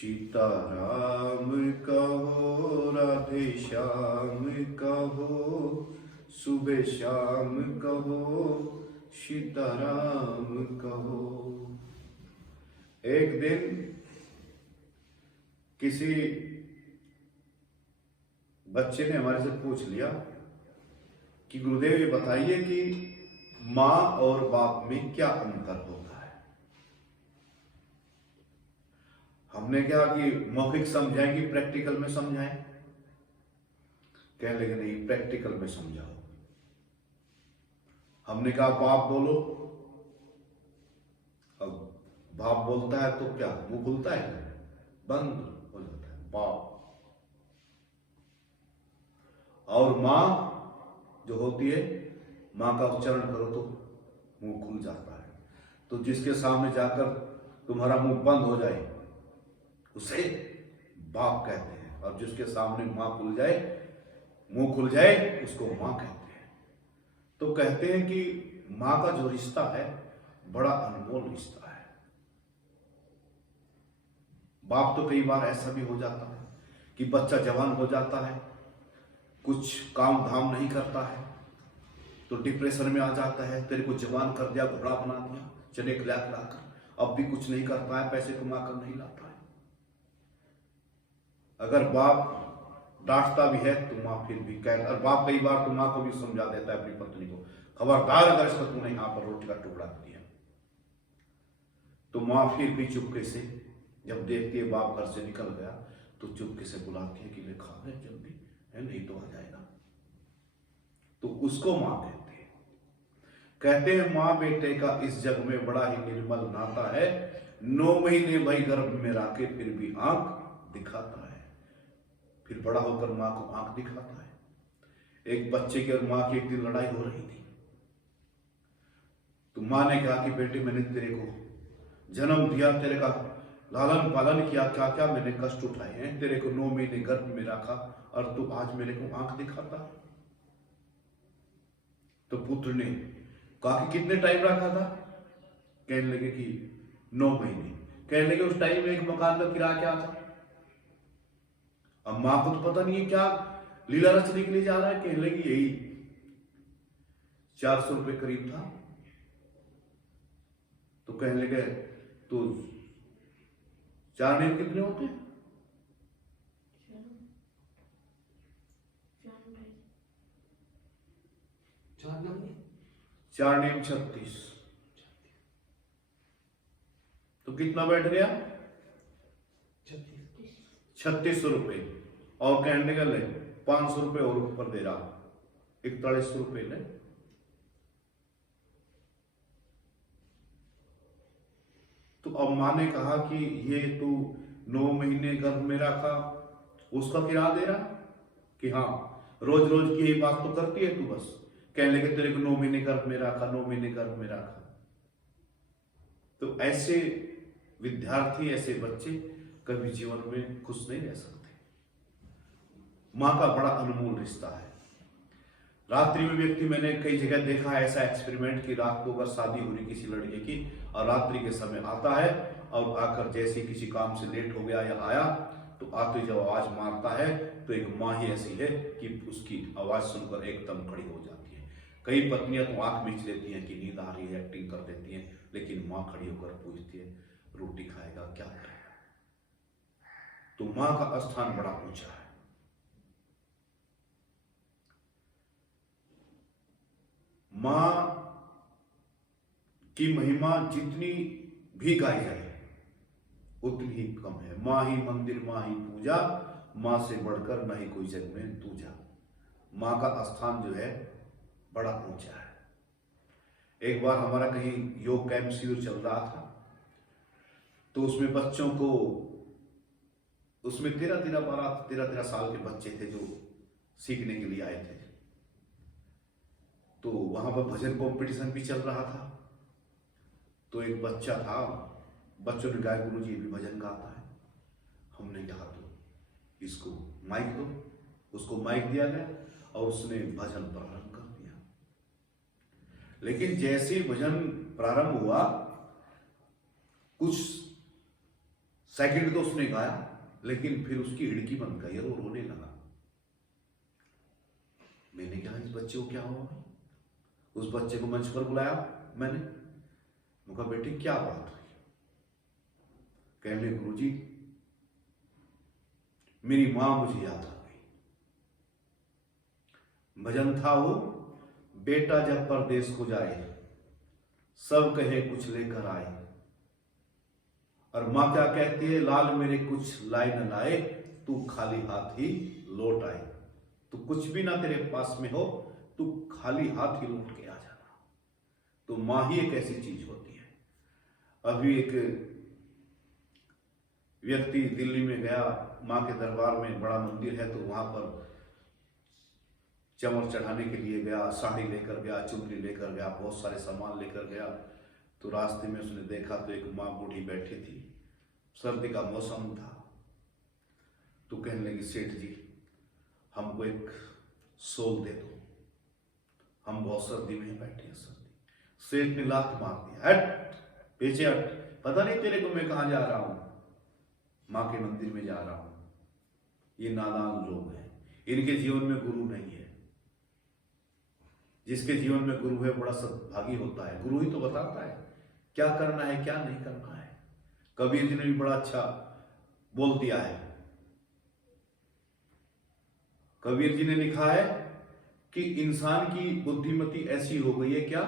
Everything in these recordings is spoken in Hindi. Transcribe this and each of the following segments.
सीताराम कहो, राधे श्याम कहो, सुबह शाम कहो, सीताराम कहो। एक दिन किसी बच्चे ने हमारे से पूछ लिया कि गुरुदेव ये बताइए कि माँ और बाप में क्या अंतर होता है। हमने क्या कि मौखिक समझाएंगे, प्रैक्टिकल में समझाएं। कहने लगे नहीं, प्रैक्टिकल में समझाओ। हमने कहा बाप बोलो। अब बाप बोलता है तो क्या मुंह खुलता है, बंद हो जाता है बाप। और मां जो होती है, मां का उच्चारण करो तो मुंह खुल जाता है। तो जिसके सामने जाकर तुम्हारा मुंह बंद हो जाए उसे बाप कहते हैं, और जिसके सामने मां खुल जाए, मुंह खुल जाए, उसको मां कहते हैं। तो कहते हैं कि मां का जो रिश्ता है बड़ा अनमोल रिश्ता है। बाप तो कई बार ऐसा भी हो जाता है कि बच्चा जवान हो जाता है, कुछ काम धाम नहीं करता है, तो डिप्रेशन में आ जाता है। तेरे को जवान कर दिया, घोड़ा बना दिया, चने खिलाकर, अब भी कुछ नहीं करता है, पैसे कमा कर नहीं लाता है। अगर बाप डांटता भी है तो माँ फिर भी कह, और बाप कई बार तो माँ को भी समझा देता है अपनी पत्नी को, खबरदार अगर इसको तूने यहाँ पर रोटी का टुकड़ा दिया। तो माँ फिर भी चुपके से जब देखती है बाप घर से निकल गया तो चुपके से बुलाती है कि ले खा ले जल्दी, है नहीं तो आ जाएगा। तो उसको माँ कहते हैं। कहते हैं माँ बेटे का इस जग में बड़ा ही निर्मल नाता है। 9 महीने भाई गर्भ में राखे फिर भी आंख दिखाता है। फिर बड़ा होकर माँ को आंख दिखाता है। एक बच्चे की और माँ की एक दिन लड़ाई हो रही थी। तो माँ ने कहा कि बेटे मैंने तेरे को जन्म दिया, तेरे का लालन पालन किया, क्या क्या मैंने कष्ट उठाए हैं, तेरे को 9 महीने गर्भ में रखा और तू आज मेरे को आंख दिखाता। तो पुत्र ने कहा कि कितने टाइम रखा था। कहने लगे कि 9 महीने। कहने लगे उस टाइम में एक मकान का किराया क्या था। अब मां को तो पता नहीं है क्या लीला रचने के लिए जा रहा है। कहने लगी यही 400 रुपए करीब था। तो कहने लगे तो 4 नेम कितने होते हैं? 4 नेम 36। तो कितना बैठ गया? 3600 रुपए। और कहने का ले 500 रुपए और ऊपर दे रहा, 4100 रुपए ले। तो अब मां ने कहा कि ये तू 9 महीने गर्भ में रखा, उसका किराया दे रहा कि हाँ रोज रोज की यही बात तो करती है तू बस। कहने लगे तेरे को 9 महीने गर्भ में रखा, 9 महीने गर्भ में रखा। तो ऐसे विद्यार्थी, ऐसे बच्चे कभी जीवन में खुश नहीं रह सकते। मां का बड़ा अनमोल रिश्ता है। रात्रि में व्यक्ति, मैंने कई जगह देखा है ऐसा एक्सपेरिमेंट कि रात को अगर शादी हो रही किसी लड़के की और रात्रि के समय आता है और आकर जैसे किसी काम से लेट हो गया या आया तो आते जब आवाज मारता है तो एक माँ ही ऐसी है कि उसकी आवाज सुनकर एकदम खड़ी हो जाती है। कई पत्नियां तो आंख मीच लेती हैं कि नींद आ रही है, एक्टिंग कर देती हैं, लेकिन माँ खड़ी होकर पूछती है रोटी खाएगा क्या खाएगा। तो माँ का स्थान बड़ा ऊंचा है। मां की महिमा जितनी भी गाई जाए उतनी ही कम है। मां ही मंदिर, मां ही पूजा, मां से बढ़कर नहीं कोई जग में दूजा। मां का स्थान जो है बड़ा ऊंचा है। एक बार हमारा कहीं योग कैंप शिविर चल रहा था, तो उसमें बच्चों को, उसमें 13 साल के बच्चे थे जो सीखने के लिए आए थे। तो वहां पर भजन कंपटीशन भी चल रहा था। तो एक बच्चा था, बच्चों ने कहा गुरुजी भी भजन गाता है। हमने कहा तो इसको माइक दो। उसको माइक दिया गया और उसने भजन प्रारंभ कर दिया। लेकिन जैसे भजन प्रारंभ हुआ, कुछ सेकंड तो उसने गाया, लेकिन फिर उसकी हिड़की बंद गई और वो रोने लगा। मैंने कहा इस बच्चे को क्या हुआ? उस बच्चे को मंच पर बुलाया मैंने, कहा बेटे क्या बात हुई? कहने गुरुजी मेरी मां मुझे याद आ गई। भजन था वो, बेटा जब परदेस को जाए, सब कहे कुछ लेकर आए। और मां क्या कहती है, लाल मेरे कुछ लाए न लाए, तू खाली हाथ ही लौट आए। तो कुछ भी ना तेरे पास में हो, तू खाली हाथ ही लौट के आ जाना। तो मां ही एक ऐसी चीज होती है। अभी एक व्यक्ति दिल्ली में गया, मां के दरबार में बड़ा मंदिर है, तो वहां पर चमर चढ़ाने के लिए गया, साड़ी लेकर गया, चुनरी लेकर गया, बहुत सारे सामान लेकर गया। तो रास्ते में उसने देखा तो एक मां बूढ़ी बैठी थी, सर्दी का मौसम था। तो कहने लगी सेठ जी हमको एक सोल दे दो, हम बहुत सर्दी में बैठे हैं। सर्दी। सेठ ने लात मार दिया, हट पीछे हट, पता नहीं तेरे को मैं कहां जा रहा हूं? मां के मंदिर में जा रहा हूं। ये नादान लोग हैं, इनके जीवन में गुरु नहीं है। जिसके जीवन में गुरु है बड़ा सद्भागी होता है। गुरु ही तो बताता है क्या करना है क्या नहीं करना है। कबीर जी ने भी बड़ा अच्छा बोल दिया है। कबीर जी ने लिखा है कि इंसान की बुद्धिमती ऐसी हो गई है क्या,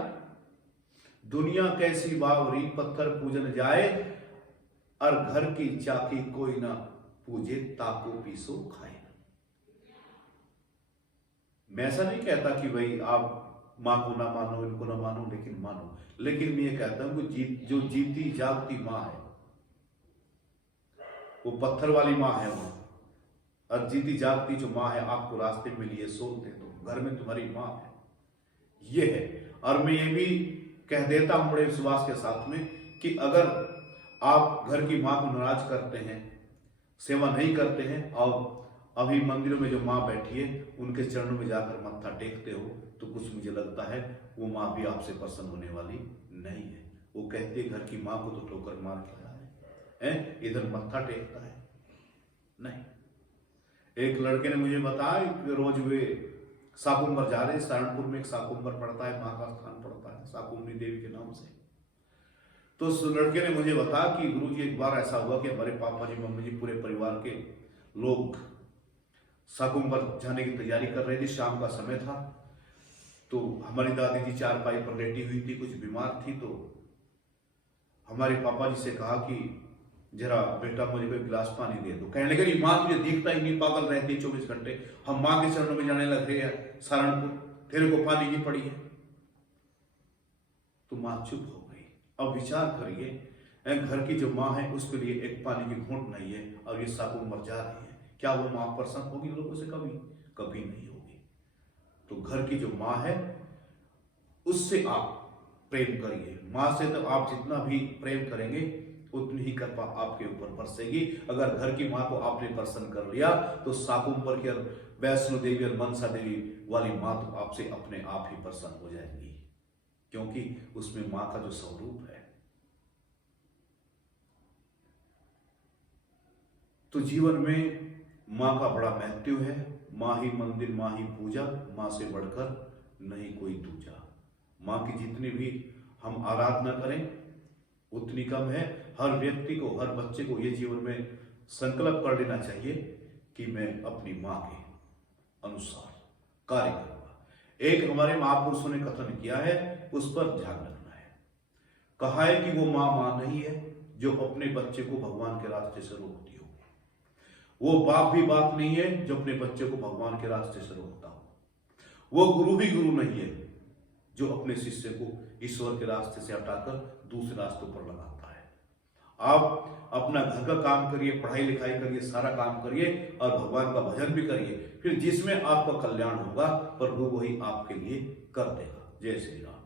दुनिया कैसी बावरी, पत्थर पूजन जाए और घर की चाकी कोई ना पूजे, ताको पीसो खाए। मैं ऐसा नहीं कहता कि भाई आप मां को ना मानो, इनको ना मानो, लेकिन मानो। लेकिन मैं ये कहता हूं कि जो जीती जागती मां है, वो पत्थर वाली मां है वो, और जीती जागती जो मां है, आपको रास्ते में लिए सोल दे दो, घर में तुम्हारी मां है, ये है। और मैं ये भी कह देता हूं बड़े विश्वास के साथ में कि अगर आप घर की मां को नाराज करते हैं, सेवा नहीं करते हैं, और अभी मंदिरों में जो मां बैठी है उनके चरणों में जाकर मत्था टेकते हो, तो कुछ मुझे लगता है वो मां भी आपसे प्रसन्न होने वाली नहीं है। वो कहती है घर की मां को तो ठोकर मार के है, इधर मत्था टेकता है नहीं। एक लड़के ने मुझे बताया कि रोज वे साकुम्बर जा रहे, सहारनपुर में एक साकुम्बर पड़ता है, मां का स्थान पड़ता है साकुम्बरी देवी के नाम से। तो उस लड़के ने मुझे बताया कि गुरुजी एक बार ऐसा हुआ कि हमारे पापा जी मम्मी जी पूरे परिवार के लोग साकुम्बर जाने की तैयारी कर रहे थे, शाम का समय था। तो हमारी दादी जी चारपाई पर लेटी हुई थी, कुछ बीमार थी। तो हमारे पापा जी से कहा कि जरा बेटा मुझे कोई गिलास पानी दे दो। कहने लगे मां तुझे दिखता ही नहीं, पागल रहती है 24 घंटे, हम मां के चरणों में जाने लग रहे हैं सहारनपुर, तेरे को पानी की पड़ी है। तो मां चुप हो गई। अब विचार करिए, घर की जो मां है उसके लिए एक पानी की घूंट नहीं है, और ये साकुम्बर जा रही है, क्या वो मां प्रसन्न होगी लोगों से? कभी कभी नहीं होगी। तो घर की जो मां है उससे आप प्रेम करिए। मां से तो आप जितना भी प्रेम करेंगे उतनी ही कृपा आपके ऊपर बरसेगी। अगर घर की मां को आपने प्रसन्न कर लिया तो साकुम्बर की वैष्णो देवी और मनसा देवी वाली मां तो आपसे अपने आप ही प्रसन्न हो जाएंगी, क्योंकि उसमें मां का जो स्वरूप है। तो जीवन में मां का बड़ा महत्व है। मां ही मंदिर, मां ही पूजा, मां से बढ़कर नहीं कोई दूजा। मां की जितनी भी हम आराधना करें उतनी कम है। हर व्यक्ति को, हर बच्चे को ये जीवन में संकल्प कर लेना चाहिए कि मैं अपनी मां के अनुसार कार्य करूंगा। एक हमारे महापुरुषों ने कथन किया है, उस पर ध्यान रखना है। कहा है कि वो मां नहीं है जो अपने बच्चे को भगवान के रास्ते से रोकती हो। वो बाप भी बाप नहीं है जो अपने बच्चे को भगवान के रास्ते से रोकता हो। वो गुरु भी गुरु नहीं है जो अपने शिष्य को ईश्वर के रास्ते से हटाकर दूसरे रास्तों पर लगाता है। आप अपना घर का काम करिए, पढ़ाई लिखाई करिए, सारा काम करिए और भगवान का भजन भी करिए, फिर जिसमें आपका कल्याण होगा प्रभु वही आपके लिए कर देगा। जय श्री राम।